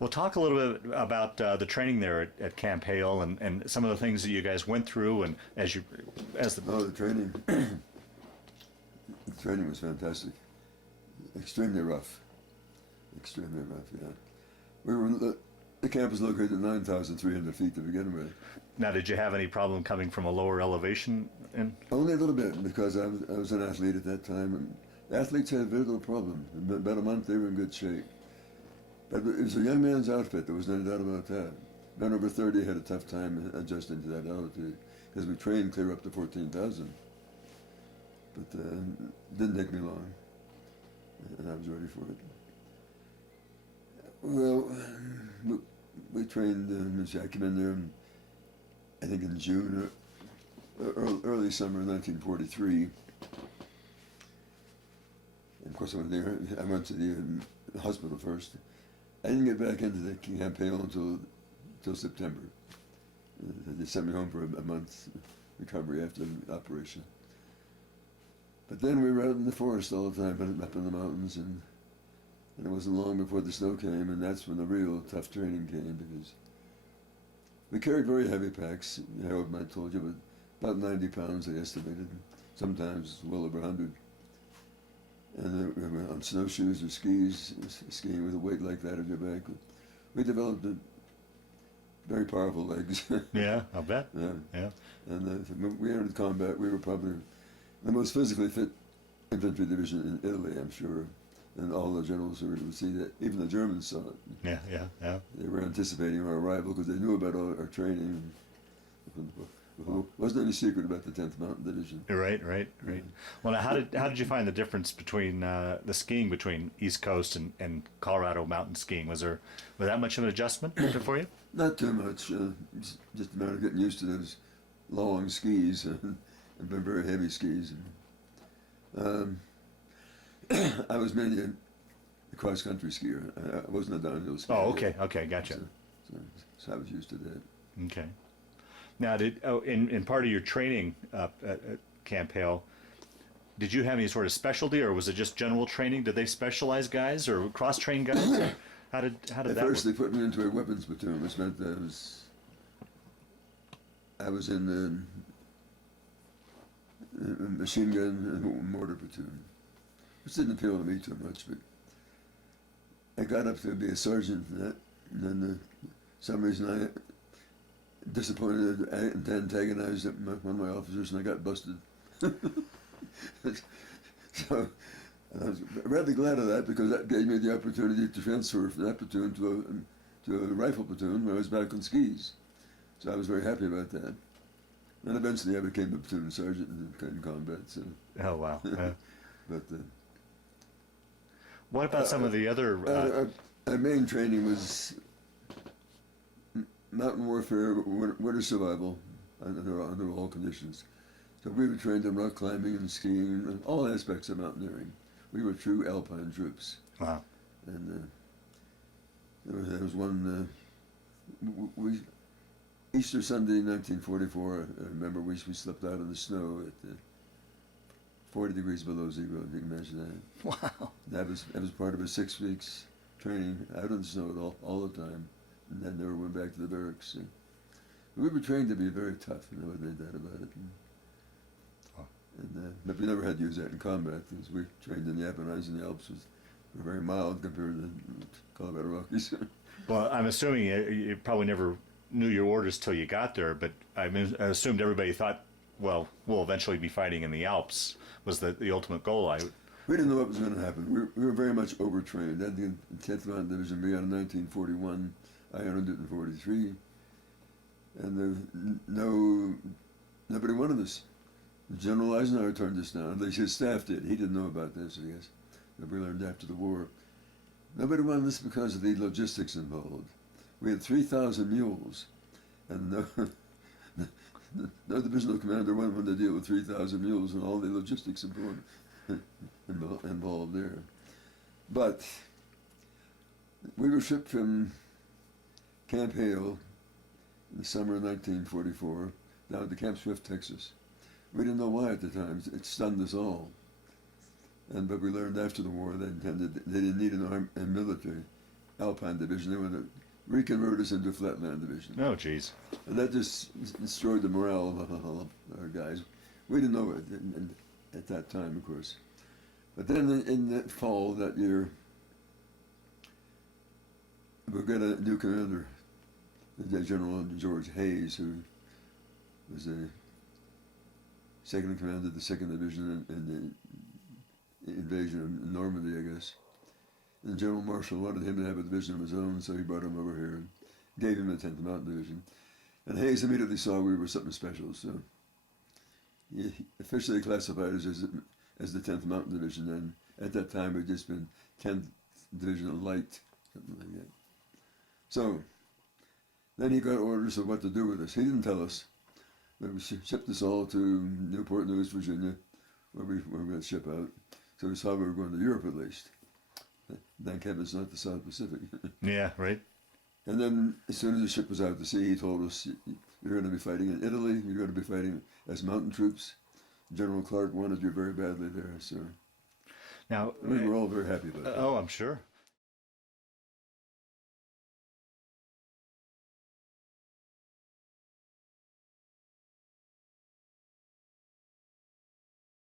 Well, talk a little bit about the training there at Camp Hale and some of the things that you guys went through, and as the Oh, the training. The training was fantastic. Extremely rough. Extremely rough, yeah. The camp was located at 9,300 feet to begin with. Now, did you have any problem coming from a lower elevation? Only a little bit, because I was an athlete at that time, and athletes had very little problem. In about a month, they were in good shape. But it was a young man's outfit, there was no doubt about that. Men over 30 had a tough time adjusting to that altitude, because we trained clear up to 14,000. But it didn't take me long, and I was ready for it. Well, we trained, I came in there, I think in June, or early summer of 1943. And of course, I went to the hospital first. I didn't get back into the Camp Hale until September. They sent me home for a month's recovery after the operation. But then we were out in the forest all the time, up in the mountains, and it wasn't long before the snow came, and that's when the real tough training came, because we carried very heavy packs. Harold might have told you, but about 90 pounds, they estimated. Sometimes well over 100. And we were on snowshoes or skis, skiing with a weight like that on your back. We developed very powerful legs. Yeah, I'll bet. Yeah. Yeah. And when we entered combat, we were probably the most physically fit infantry division in Italy, I'm sure. And all the generals would see that. Even the Germans saw it. Yeah, yeah, yeah. They were anticipating our arrival because they knew about all our training. Wasn't any secret about the 10th Mountain Division. Right. Well, now, how did you find the difference between the skiing between East Coast and Colorado mountain skiing? Was that much of an adjustment for you? Not too much. Just a matter of getting used to those long skis and very heavy skis. I was mainly a cross-country skier. I wasn't a downhill skier. Oh, okay, gotcha. So I was used to that. Okay. Now, in part of your training at Camp Hale, did you have any sort of specialty, or was it just general training? Did they specialize guys or cross-train guys? Or how did that work? First, they put me into a weapons platoon, which meant that I was in the machine gun and mortar platoon, which didn't appeal to me too much. But I got up to be a sergeant in that, and then for some reason I disappointed and antagonized one of my officers, and I got busted. So I was rather glad of that, because that gave me the opportunity to transfer from that platoon to a rifle platoon where I was back on skis. So I was very happy about that. And eventually I became a platoon sergeant in combat. So. Oh, wow. But what about some of the other... Our main training was mountain warfare, winter survival under all conditions. So we were trained in rock climbing and skiing and all aspects of mountaineering. We were true alpine troops. Wow. And there was one, Easter Sunday, 1944, I remember we slept out in the snow at 40 degrees below zero, if you can imagine that. Wow. That was part of a 6 weeks training out in the snow all the time. And then never went back to the barracks. And we were trained to be very tough, no doubt about it. But we never had to use that in combat, because we trained in the Apennines and the Alps. Were very mild compared to the Colorado Rockies. Well, I'm assuming you probably never knew your orders till you got there, but I assumed everybody thought, well, we'll eventually be fighting in the Alps was the ultimate goal. We didn't know what was going to happen. We were very much overtrained. I had the 10th Mountain Division began in 1941. I entered it in 43. And nobody wanted us. General Eisenhower turned us down. At least his staff did. He didn't know about this, I guess. But we learned after the war. Nobody wanted us because of the logistics involved. We had 3,000 mules, and no divisional commander wanted to deal with 3,000 mules and all the logistics involved there. But we were shipped from Camp Hale in the summer of 1944 down to Camp Swift, Texas. We didn't know why at the time. It stunned us all. But we learned after the war they didn't need a military Alpine Division. They want to reconvert us into a flatland division. Oh, geez. And that just destroyed the morale of our guys. We didn't know it at that time, of course. But then in the fall of that year, we got a new commander, General George Hayes, who was a second in command of the 2nd Division in the invasion of Normandy, I guess. And General Marshall wanted him to have a division of his own, so he brought him over here and gave him the 10th Mountain Division. And Hayes immediately saw we were something special, so he officially classified us as the 10th Mountain Division, and at that time it had just been 10th Division Light, something like that. So then he got orders of what to do with us. He didn't tell us, but we shipped us all to Newport News, Virginia, where we were going to ship out. So we saw we were going to Europe at least. Thank heavens, not the South Pacific. Yeah, right. And then as soon as the ship was out to sea, he told us, you're going to be fighting in Italy, you're going to be fighting as mountain troops. General Clark wanted you very badly there, so Now, we were all very happy about that. oh, I'm sure.